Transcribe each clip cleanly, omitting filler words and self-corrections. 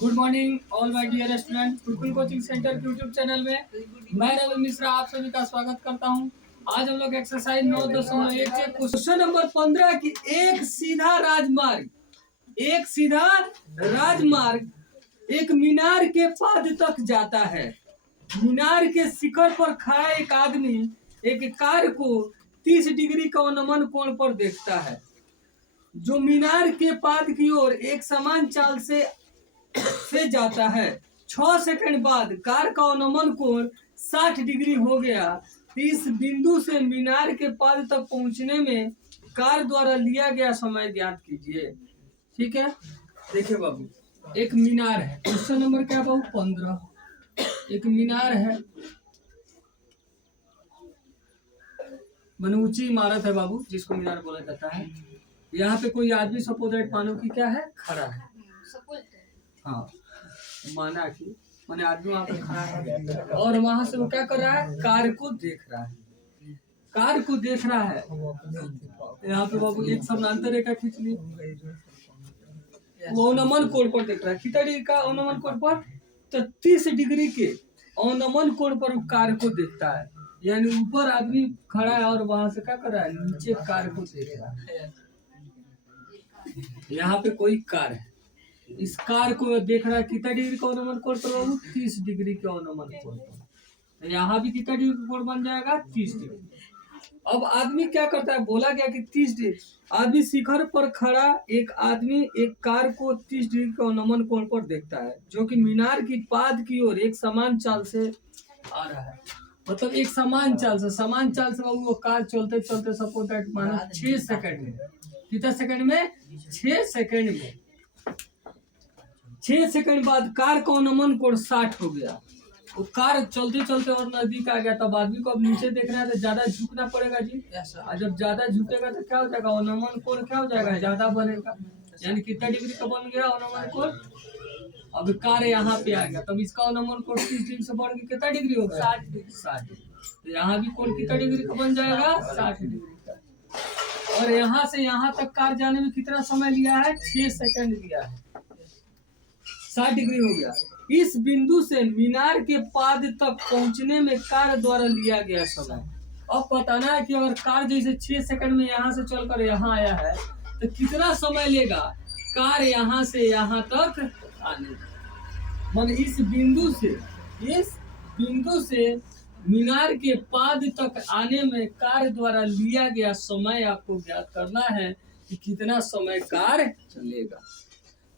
Good morning all my dear student. Gurukul coaching centre के YouTube channel में मैं रवि मिश्रा आप सभी का स्वागत करता हूं। आज हम लोग एक्सरसाइज 9.1 के क्वेश्चन नंबर 15 की एक सीधा राजमार्ग एक मीनार के पाद तक जाता है। मीनार के शिखर पर खड़ा एक आदमी एक कार को 30 डिग्री का अवनमन कोण पर देखता है, जो मीनार के पाद की ओर एक समान चाल से जाता है। 6 सेकंड बाद कार का अवनमन कोण 60 डिग्री हो गया। इस बिंदु से मीनार के पाद तक पहुंचने में कार द्वारा लिया गया समय ज्ञात कीजिए। ठीक है, देखिए बाबू, एक मीनार है। क्वेश्चन नंबर क्या बाबू? 15। एक मीनार है, ऊंची इमारत है बाबू, जिसको मीनार बोला जाता है। यहाँ पे कोई आदमी सपोज मानो की क्या है, खड़ा है। हाँ, माना कि मैंने आदमी वहां पे खड़ा है और वहां से वो क्या कर रहा है, कार को देख रहा है। कार को देख रहा है। यहाँ पे बाबू एक समानांतर रेखा खींच ली, वो अवनमन कोण पर देख रहा है। कितना डिग्री का अवनमन कोण पर? तो 30 डिग्री के अवनमन कोण पर कार को देखता है। यानी ऊपर आदमी खड़ा है और वहां से क्या कर रहा है, नीचे कार को देख रहा है। यहाँ पे कोई कार है, इस कार को देख रहा है। कितना डिग्री का अवनमन कोण पर बाबू? 30 डिग्री का अवनमन कोण पर। यहाँ भी कितना डिग्री कोण बन जाएगा? 30 डिग्री। अब आदमी क्या करता है, बोला गया कि 30 डिग्री। आदमी शिखर पर खड़ा एक आदमी एक कार को 30 डिग्री का अवनमन कोण पर देखता है, जो कि मीनार की पाद की ओर एक समान चाल से आ रहा है। मतलब एक समान चाल से बाबू वो कार चलते चलते सपोज दैट मानो 6 सेकंड में। कितना सेकंड में? 6 सेकंड में। 6 सेकंड बाद कार का अवनमन कोण 60 हो गया। वो कार चलते चलते और नजदीक आ गया। तब आदमी को अब नीचे देख रहा है तो ज्यादा झुकना पड़ेगा जी। और जब ज्यादा झुकेगा तो क्या हो जाएगा, अवनमन कोण क्या हो जाएगा, ज्यादा बनेगा। यानी कितना डिग्री का बन गया अवनमन कोण? अब कार यहाँ पे आ गया, तब इसका अवनमन कोण 30 डिग्री से बढ़ के कितना डिग्री हो गया? 60 डिग्री। तो यहाँ भी कोण कितना डिग्री का बन जाएगा? 60 डिग्री का। और यहाँ से यहाँ तक कार जाने में कितना समय लिया है? 6 सेकंड लिया है। 60 डिग्री हो गया। इस बिंदु से मीनार के पाद तक पहुंचने में कार द्वारा लिया गया समय। अब बताना है कि अगर कार जैसे 6 सेकंड में यहाँ से चलकर यहाँ आया है तो कितना समय लेगा कार यहाँ से यहाँ तक आने में। मान इस बिंदु से मीनार के पाद तक आने में कार द्वारा लिया गया समय आपको ज्ञात करना है कि कितना समय कार चलेगा।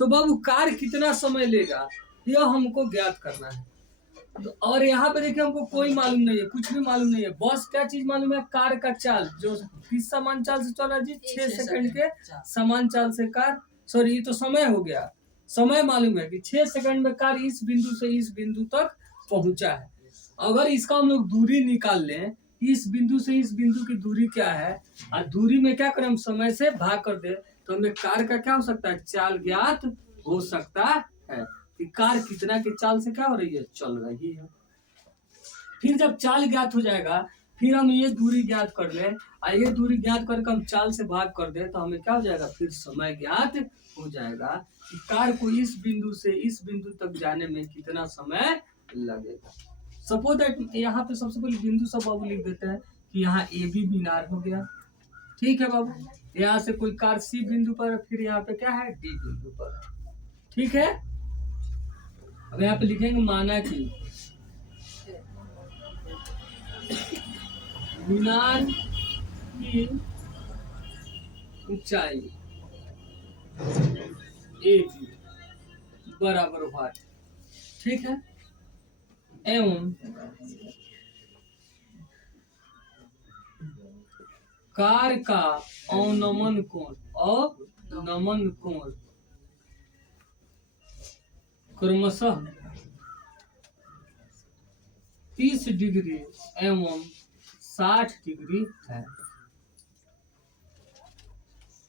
तो बाबू कार कितना समय लेगा यह हमको ज्ञात करना है। तो और यहाँ पे देखिए हमको कोई मालूम नहीं है, कुछ भी मालूम नहीं है। बस क्या चीज मालूम है, कार का चाल, जो किस समान चाल से चल रहा है जी? 6 सेकंड के समान चाल से कार, सॉरी ये तो समय हो गया। समय मालूम है कि 6 सेकंड में कार इस बिंदु से इस बिंदु तक पहुंचा है। अगर इसका हम लोग दूरी निकाल लें, इस बिंदु से इस बिंदु की दूरी क्या है, और दूरी में क्या करें, हम समय से भाग कर दे, तो हमें कार का क्या हो सकता है, चाल ज्ञात हो सकता है कि कार कितना की चाल से क्या हो रही है, चल रही है। फिर जब चाल ज्ञात हो जाएगा, फिर हम ये दूरी ज्ञात कर लें, और ये दूरी ज्ञात करके हम चाल से भाग कर दे, तो हमें क्या हो जाएगा, फिर समय ज्ञात हो जाएगा कि कार को इस बिंदु से इस बिंदु तक जाने में कितना समय लगेगा। सपोज दैट यहाँ पे सबसे पहले बिंदु सब बाबू लिख देते हैं कि यहाँ ए बी मीनार हो गया। ठीक है बाबू, यहाँ से कोई कार सी बिंदु पर, फिर यहाँ पे क्या है, डी बिंदु पर। ठीक है, अब यहाँ पे लिखेंगे माना कि मीनार की ऊंचाई ए बी बराबर भार। ठीक है, एवं कार का अवनमन कोण क्रमशः 30 डिग्री एवं 60 डिग्री है।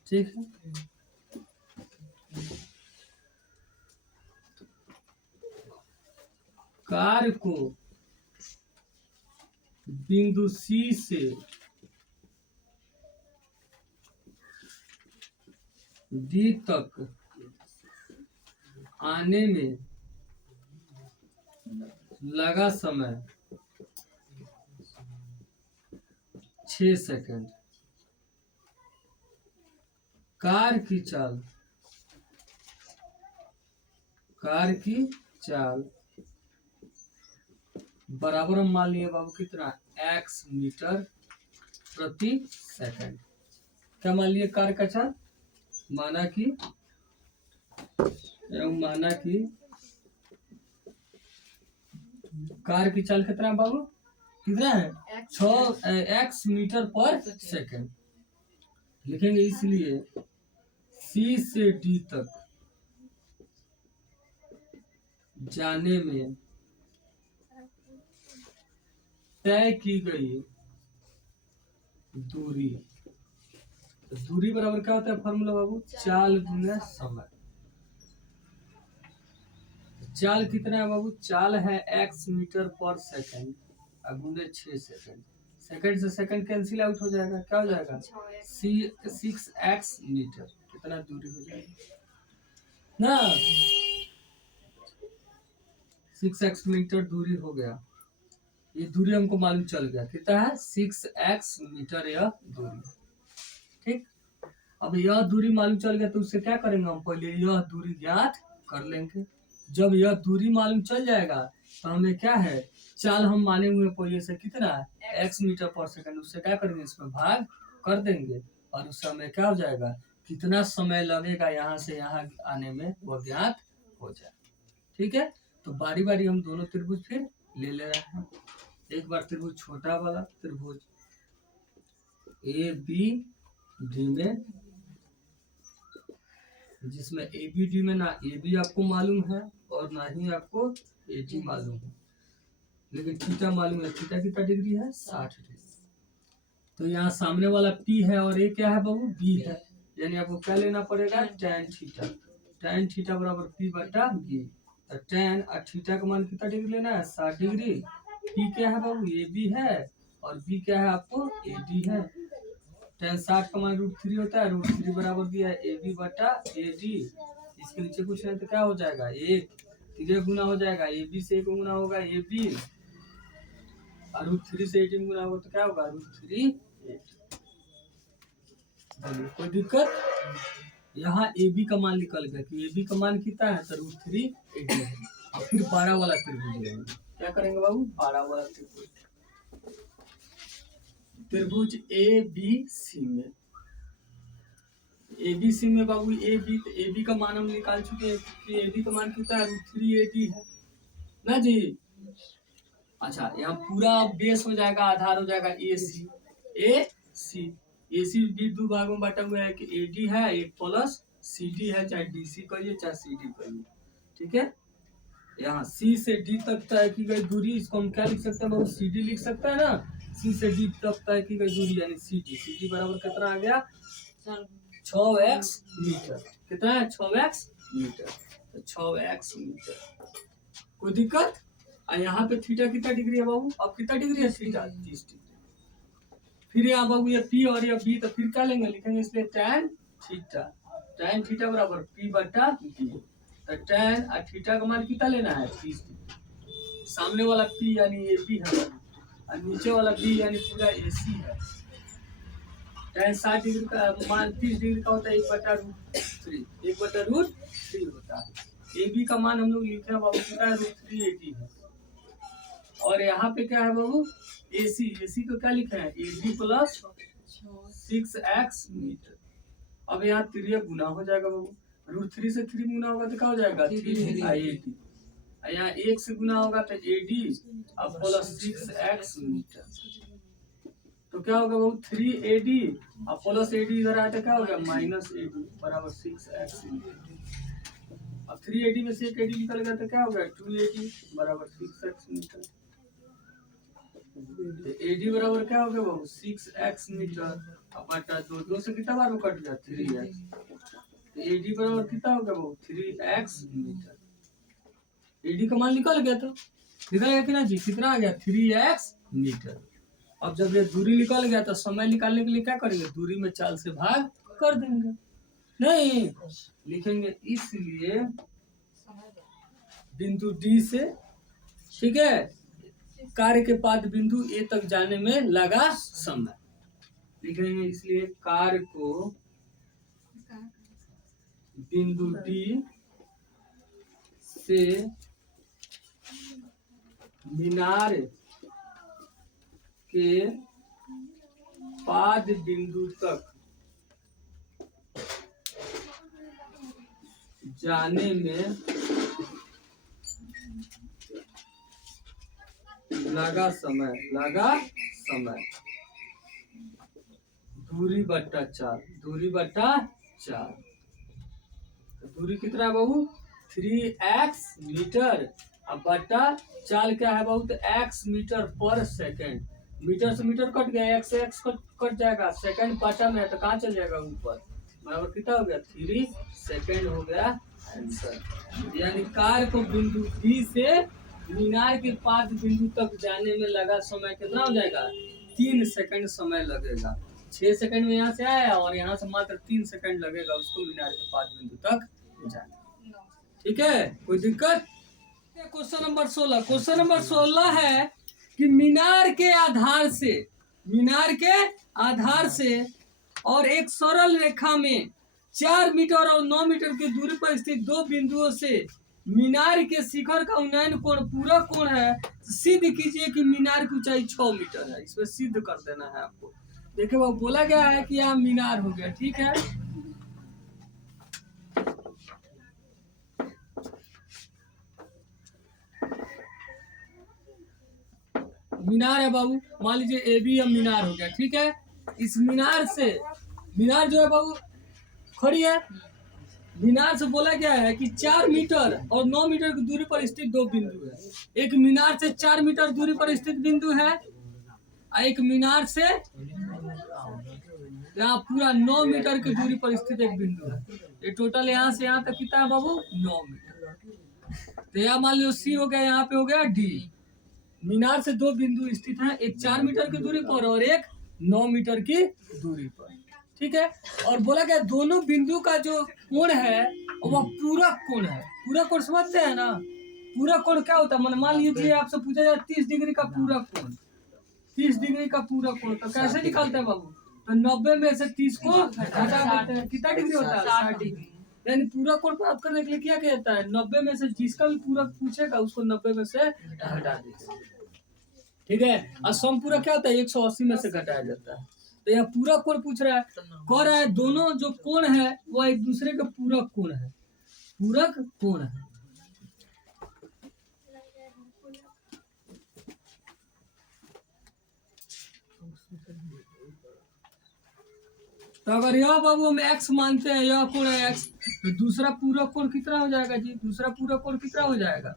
ठीक है, कार को बिंदु सी से डी तक आने में लगा समय 6 सेकंड। कार की चाल बराबर हम मान लिए बाबू कितना, x मीटर प्रति सेकंड। क्या मान लिए कार का चाल, माना कि कार की चाल कितना बाबू, कितना है 6 x मीटर पर सेकंड लिखेंगे। इसलिए C से D तक जाने में तय की गई दूरी, दूरी बराबर क्या होता है फॉर्मूला बाबू, चाल गुना समय। चाल कितना है बाबू, चाल है x मीटर पर सेकंड गुने 6 सेकंड। सेकंड से सेकंड कैंसिल आउट हो जाएगा, क्या हो जाएगा 6x मीटर, कितना दूरी हो जाएगा ना, 6x मीटर दूरी हो गया। ये दूरी हमको मालूम चल गया, कितना है 6x मीटर यह दूरी। ठीक, अब यह दूरी मालूम चल गया तो उससे क्या करेंगे हम, पहले यह दूरी ज्ञात कर लेंगे। जब यह दूरी मालूम चल जाएगा तो हमें क्या है, चाल हम माने हुए पहले से कितना है x मीटर पर सेकंड, उससे क्या करेंगे इसमें भाग कर देंगे और उस समय क्या हो जाएगा, कितना समय लगेगा यहाँ से यहाँ आने में वो ज्ञात हो जाए। ठीक है, तो बारी बारी हम दोनों त्रिभुज फिर ले रहे हैं। एक बार त्रिभुज छोटा वाला त्रिभुज ABD में, जिसमें ABD में ना AB आपको मालूम है और ना ही आपको AD मालूम है, लेकिन थीटा मालूम है। थीटा कितना डिग्री है, 60 डिग्री। तो यहाँ सामने वाला P है और ये क्या है बाबू, B है, यानी आपको क्या लेना पड़ेगा, tan थीटा। tan थीटा बराबर P बटा B। तो tan और थीटा का मान कितना डिग्री लेना है, 60 डिग्री। P क्या है बाबू, AB है और B क्या है आपको, AD है। tan 60 का मान √3 होता है, √3 बराबर दिया है AB बटा AD। इसके नीचे कुछ नहीं तो क्या हो जाएगा, 1 3 गुना हो जाएगा, AB से 1 गुना होगा AB और √3 से 18 गुना होगा तो क्या होगा, √3 8। कोई दिक्कत, यहाँ AB का मान निकल गया कि AB का मान कितना है, तो √3 8 और फिर 12 वाला त्रिभुज लेंगे। क्या करेंगे बाबू, 12 वाला त्रिभुज ABC में, ABC में बाबू AB का मान हम निकाल चुके हैं कि AB का मान कितना है, √3 AD है ना जी। अच्छा, यहाँ पूरा बेस हो जाएगा, आधार हो जाएगा AC भी दो भागों में बांटा हुआ है कि AD है एक प्लस CD है, चाहे DC करिए चाहे CD करिए। ठीक है, यहाँ C से D तक तय की गई दूरी, इसको हम क्या लिख सकते हैं बाबू, CD लिख सकते हैं ना। C से D तक तय की गई दूरी यानी CD बराबर कितना आ गया, 6x मीटर। कितना है, 6x मीटर, तो 6x मीटर। कोई दिक्कत, और यहाँ पे थीटा कितना डिग्री है बाबू, अब कितना डिग्री है, थीटा 30 डिग्री। फिर यहाँ बाबू ये P और ये B, तो फिर क्या लेंगे, लिखेंगे इसलिए tan थीटा बराबर P बटा B। तो tan और थीटा का मान कितना लेना है, 30 डिग्री। सामने वाला P यानी AB है और नीचे वाला B यानी पूरा AC है। tan 60 डिग्री का मान 30 डिग्री का होता है 1/√3 होता है। AB का मान हम लोग लिखे हैं बाबू कितना है, √3 AD है। और यहाँ पे क्या है बाबू, AC को क्या लिखा है, AB प्लस 6x मीटर। अब यहाँ 3 गुना हो जाएगा बाबू, √3 से 3 गुना होगा तो क्या हो जाएगा, 3 AD। यहाँ 1 से गुना होगा तो AD अब प्लस 6x मीटर। तो क्या होगा बाबू, 3 AD अब प्लस AD इधर आया तो क्या होगा, -AD बराबर 6x मीटर। अब 3 AD में से 1 AD निकल गया तो क्या होगा, 2 AD बराबर 6x मीटर। AD बराबर क्या हो गया बाबू, 6x मीटर बटा 2 से कितना बार कट गया, 3x। तो AD बराबर कितना हो गया बाबू, 3x मीटर। AD का मान निकल गया, तो निकल गया कि ना जी, कितना आ गया, 3x मीटर। अब जब ये दूरी निकल गया तो समय निकालने के लिए क्या करेंगे, दूरी में चाल से भाग कर देंगे। नहीं लिखेंगे, इसलिए बिंदु डी से, ठीक है, कार्य के पाद बिंदु ए तक जाने में लगा समय लिखेंगे। इसलिए कार्य को बिंदु डी से मीनार के पाद बिंदु तक जाने में लगा समय दूरी बट्टा 4, दूरी बट्टा 4। दूरी कितना है बाबू? 3x metre. अब बट्टा 4 क्या है बाबू? तो x मीटर पर सेकंड। मीटर से मीटर कट गया, x से x कट जाएगा, सेकंड बट्टा में है तो कहाँ चल जाएगा? ऊपर। बराबर कितना हो गया? 3 सेकंड हो गया आंसर। यानी कार्य को बिंदु बी से मीनार के पाद बिंदु तक जाने में लगा समय कितना हो जाएगा? 3 सेकंड समय लगेगा। 6 सेकंड में यहाँ से आया और यहाँ से मात्र 3 सेकंड लगेगा उसको मीनार के पाद बिंदु तक जाने। ठीक है, कोई दिक्कत? Question number 16। क्वेश्चन नंबर 16 है कि मीनार के आधार से और एक सरल रेखा में 4 मीटर और 9 मीटर की दूरी पर स्थित दो बिंदुओं से मीनार के शिखर का उन्नयन कोण पूरा कोण है। सिद्ध कीजिए कि मीनार की ऊंचाई 6 मीटर है। इसमें सिद्ध कर देना है आपको। देखिए वो बोला गया है कि यहाँ मीनार हो गया, ठीक है। मीनार है बाबू, मान लीजिए ए बी एम मीनार हो गया, ठीक है। इस मीनार जो है बाबू खड़ी है। मीनार से बोला गया है कि 4 मीटर और 9 मीटर की दूरी पर स्थित दो बिंदु है। एक मीनार से 4 मीटर दूरी पर स्थित बिंदु है, एक मीनार से यहाँ पूरा 9 मीटर की दूरी पर स्थित एक बिंदु है। ये टोटल यहाँ से यहाँ तक कितना है बाबू? 9 मीटर। तो यहाँ मान लो सी हो गया, यहाँ पे हो गया डी। मीनार से दो बिंदु स्थित हैं, एक 4 मीटर की दूरी पर और एक 9 मीटर की दूरी पर, ठीक है। और बोला गया दोनों बिंदु का जो कोण है वह पूरक कोण है। पूरक कोण समझते हैं ना? पूरक कोण क्या होता है? मान लीजिए आपसे पूछा जाए 30 डिग्री का पूरक कोण, 30 डिग्री का पूरक कोण तो कैसे निकालते हैं बाबू? तो 90 में से 30 को घटा देते हैं। कितना डिग्री होता है? 60 डिग्री। यानी पूरक कोण प्राप्त करने के लिए क्या किया जाता है? 90 में से जिसका भी पूरक पूछेगा उसको 90 में से घटा देते हैं, ठीक है। और समपूरक क्या होता है? 180 में से घटाया जाता है। तो यहाँ पूरक कोण पूछ रहा है, कह रहा है दोनों जो कोण है वह एक दूसरे के पूरक कोण है, पूरक कोण है। तो अगर यह बाबू हम x मानते हैं, यह कोण है x, तो दूसरा पूरक कोण कितना हो जाएगा जी? दूसरा पूरक कोण कितना हो जाएगा?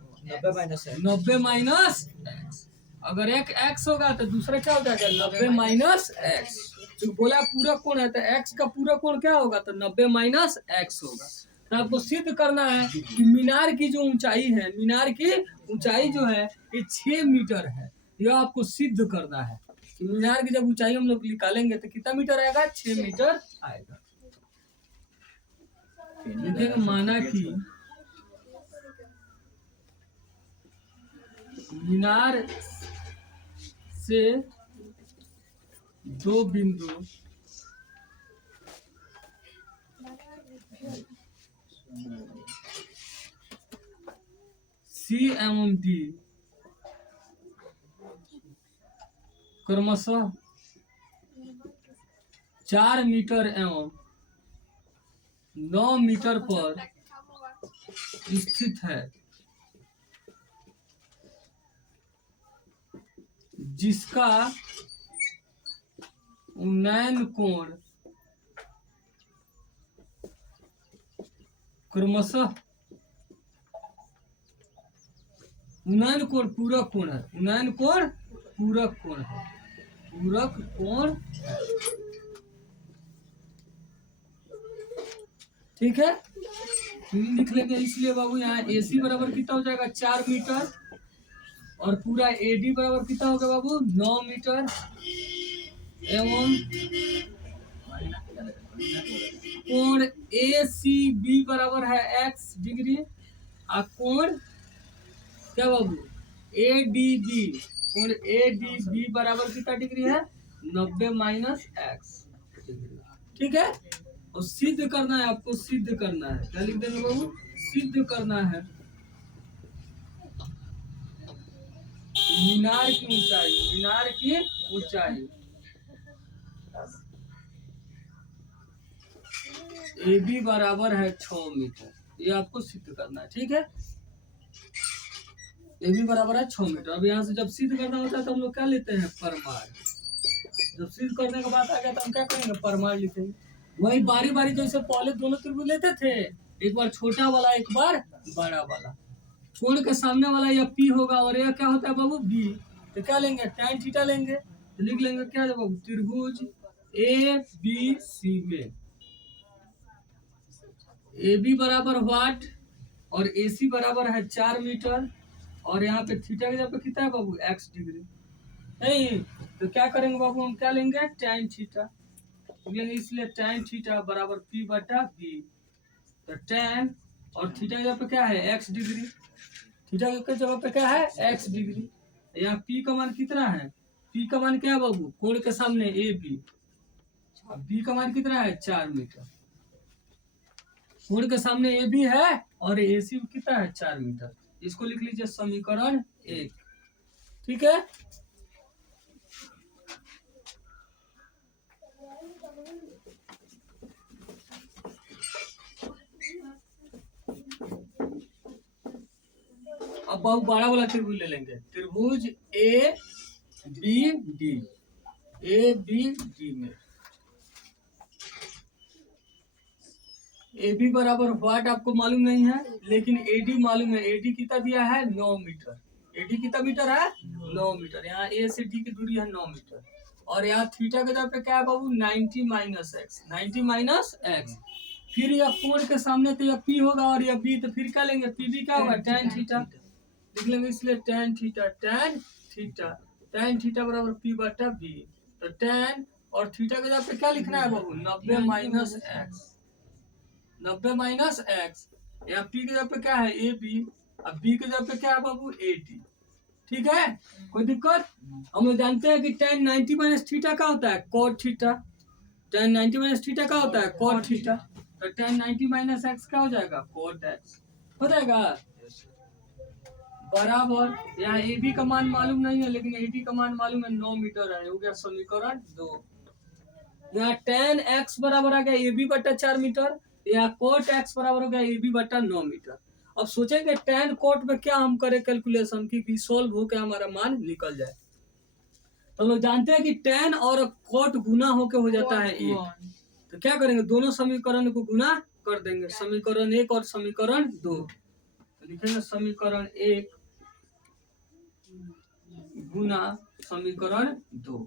90 माइनस x। अगर एक x होगा तो दूसरा क्या हो जाएगा? 90 माइनस x। जो बोला पूरक कोण है तो x का पूरक कोण क्या होगा? तो 90 माइनस x होगा। तो आपको सिद्ध करना है कि मीनार की जो ऊंचाई है, मीनार की ऊंचाई जो है ये 6 मीटर है। यह आपको सिद्ध करना है। मीनार की जब ऊंचाई हम लोग निकालेंगे तो कितना मीटर आएगा? 6 मीटर आएगा। लिखेंगे माना कि मीनार से दो बिंदु सी एवं डी क्रमशः 4 मीटर एवं 9 मीटर पर स्थित है, जिसका उन्नयन कोण क्रमशः उन्नयन कोण पूरक कोण है, उन्नयन कोण पूरक कोण है, पूरक कोण, ठीक है। लिख लेंगे। इसलिए बाबू यहाँ AC बराबर कितना हो जाएगा? 4 मीटर और पूरा AD बराबर कितना होगा बाबू? 9 मीटर एवं कोण ACB बराबर है x डिग्री और कोण क्या बाबू, ए डी बी, कोण ए डी बी बराबर कितना डिग्री है, 90 माइनस एक्स डिग्री। ठीक है, और सिद्ध करना है आपको, सिद्ध करना है, क्या लिख देंगे बाबू, सिद्ध करना है मीनार की ऊंचाई, मीनार की ऊंचाई ए बी बराबर है 6 मीटर, ये आपको सिद्ध करना है। ठीक है, ए बी बराबर है 6 मीटर। अब यहाँ से जब सिद्ध करना होता है तो हम लोग क्या लेते हैं, परमार। जब सिद्ध करने के बाद आ गया तो हम क्या करेंगे, परमार लिखेंगे। वही बारी बारी जैसे पहले दोनों त्रिभुज लेते थे, एक बार छोटा वाला एक बार बड़ा वाला। कोण के सामने वाला यह पी होगा और यह क्या होता है बाबू, बी। तो क्या लेंगे, tan थीटा लेंगे, तो लिख लेंगे क्या बाबू, त्रिभुज ए बी सी में ए बी बराबर व्हाट, और ए सी बराबर है 4 मीटर, और यहाँ पे थीटा की जगह पे कितना है बाबू, x डिग्री। नहीं तो क्या करेंगे बाबू, हम क्या लेंगे, tan थीटा लेंगे, इसलिए tan थीटा बराबर p बटा b। तो tan और थीटा की जगह पे क्या है, x डिग्री, थीटा की जगह पे क्या है, x डिग्री। यहाँ p का मान कितना है, p का मान क्या है बाबू, कोण के सामने ए बी, b का मान कितना है, 4 मीटर। कोण के सामने ए बी है और ए सी कितना है, 4 मीटर। इसको लिख लीजिए समीकरण 1। ठीक है, अब बहुत बड़ा वाला त्रिभुज ले लेंगे, त्रिभुज A B D, A B D में ए बी बराबर व्हाट आपको मालूम नहीं है, लेकिन ए डी मालूम है। ए डी कितना दिया है, 9 मीटर। ए डी कितना मीटर है, 9 मीटर। यहाँ ए से डी की दूरी है 9 मीटर, और यहाँ थीटा के जगह पे क्या है बाबू, 90 माइनस एक्स, 90 माइनस एक्स। फिर यह कोण के सामने तो यह पी होगा और यह बी, तो फिर क्या लेंगे, पी बी क्या होगा, tan थीटा लिख लेंगे, इसलिए tan theta, tan theta, tan theta बराबर पी बटा बी। तो tan और थीटा के जगह पे क्या लिखना है बाबू, 90 माइनस एक्स, 90 माइनस एक्स। यहाँ पी के जगह पे क्या है, ए बी, अब बी के जगह पे क्या है बाबू, ए डी। ठीक है, कोई दिक्कत। हम लोग जानते हैं कि tan 90 माइनस थीटा क्या होता है, cot theta. tan 90 minus theta क्या होता है, cot थीटा। तो tan 90 माइनस एक्स क्या हो जाएगा, cot एक्स हो जाएगा बराबर। यहाँ ए बी का मान मालूम नहीं है, लेकिन ए डी का मान मालूम है, 9 मीटर है। हो गया समीकरण 2। यहाँ tan एक्स बराबर आ गया ए बी बटा 4 मीटर, या कोट एक्स बराबर हो गया ए बी बटा 9 मीटर। अब सोचेंगे tan कोट में क्या हम करें कैलकुलेशन की सोल्व हो के हमारा मान निकल जाए। तो लोग जानते हैं कि tan और कोट गुना होके हो जाता है 1। तो क्या करेंगे, दोनों समीकरण को गुना कर देंगे, समीकरण 1 और समीकरण 2। तो लिखेंगे समीकरण 1 गुना समीकरण 2,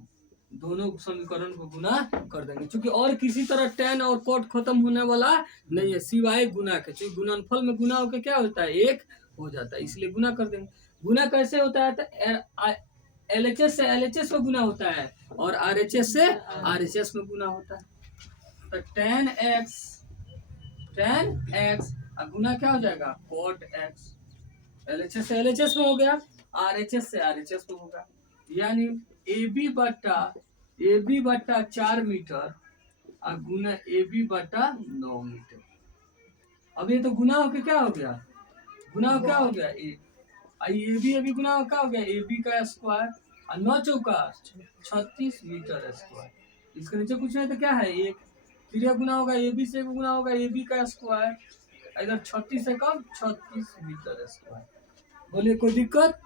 दोनों समीकरण को गुना कर देंगे। क्योंकि और किसी तरह tan और cot खत्म होने वाला नहीं है सिवाय गुना के, क्योंकि गुणनफल में गुना होकर क्या होता है, 1 हो जाता है, इसलिए गुना कर देंगे। गुना कैसे होता है, तो LHS से LHS में गुना होता है और RHS से RHS में गुना होता है। तो tan x गुना क्या हो जाएगा, cot x। LHS से LHS में हो गया, RHS से RHS में होगा, यानी AB बट्टा 4 मीटर और गुना AB बट्टा 9 मीटर। अब ये तो गुना होके क्या हो गया, गुना हो क्या हो गया, AB गुना हो क्या हो गया, AB का स्क्वायर और 9 चौका 36 मीटर स्क्वायर। इसके नीचे कुछ नहीं तो क्या है, 1 फिर गुना होगा AB से गुना होगा AB का स्क्वायर, इधर 36 से कम 36 मीटर स्क्वायर। बोलिए कोई दिक्कत।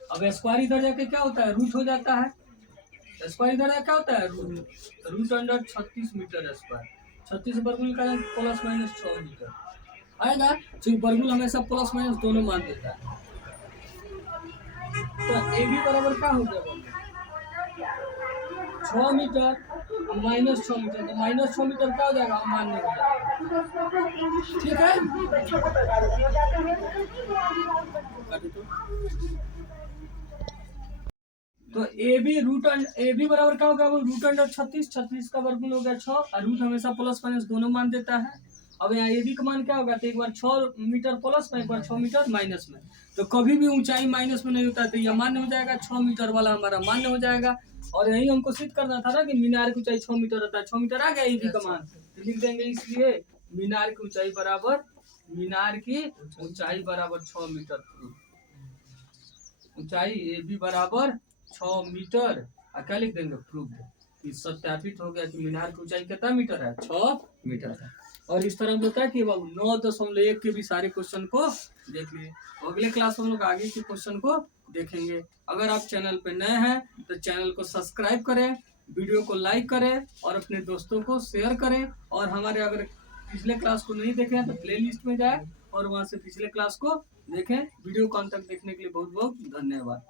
अब स्क्वायर इधर जाके क्या होता है, रूट हो जाता है। स्क्वायर इधर क्या होता है, रूट अंडर 36 मीटर स्क्वायर। 36 वर्गमूल का प्लस माइनस 6 मीटर आएगा, क्योंकि वर्गमूल हमेशा प्लस माइनस दोनों मान देता है। तो ए बी बराबर क्या हो गया, 6 मीटर माइनस 6 मीटर, तो माइनस 6 मीटर क्या हो जाएगा, मान्य हो जाएगा। ठीक है, तो ए बी बराबर क्या होगा, वो रूट अंडर 36 का वर्गमूल हो गया 6, और रूट हमेशा प्लस माइनस दोनों मान देता है। अब यहाँ ए बी का मान क्या होगा, तो एक बार 6 मीटर प्लस में, एक बार 6 मीटर माइनस में। तो कभी भी ऊंचाई माइनस में नहीं होता, तो यह मान्य हो जाएगा, 6 मीटर वाला हमारा मान्य हो जाएगा। और यही हमको सिद्ध करना था ना कि मीनार की ऊंचाई 6 मीटर होता है। 6 मीटर आ गया ए बी का मान, तो लिख देंगे इसलिए मीनार की ऊंचाई बराबर 6 मीटर। ऊंचाई ए बी बराबर 6 मीटर। क्या लिख देंगे, प्रूव्ड। सत्यापित हो गया कि मीनार की ऊंचाई कितना मीटर है, 6 मीटर है। और इस तरह होता है कि बाबू 9.1 के भी सारे क्वेश्चन को देख लिए। अगले क्लास में हम लोग आगे के क्वेश्चन को देखेंगे। अगर आप चैनल पे नए हैं तो चैनल को सब्सक्राइब करें, वीडियो को लाइक करें और अपने दोस्तों को शेयर करें। और हमारे अगर पिछले क्लास को नहीं देखे हैं तो प्लेलिस्ट में जाए और वहां से पिछले क्लास को देखें। वीडियो को अंत तक देखने के लिए बहुत बहुत धन्यवाद।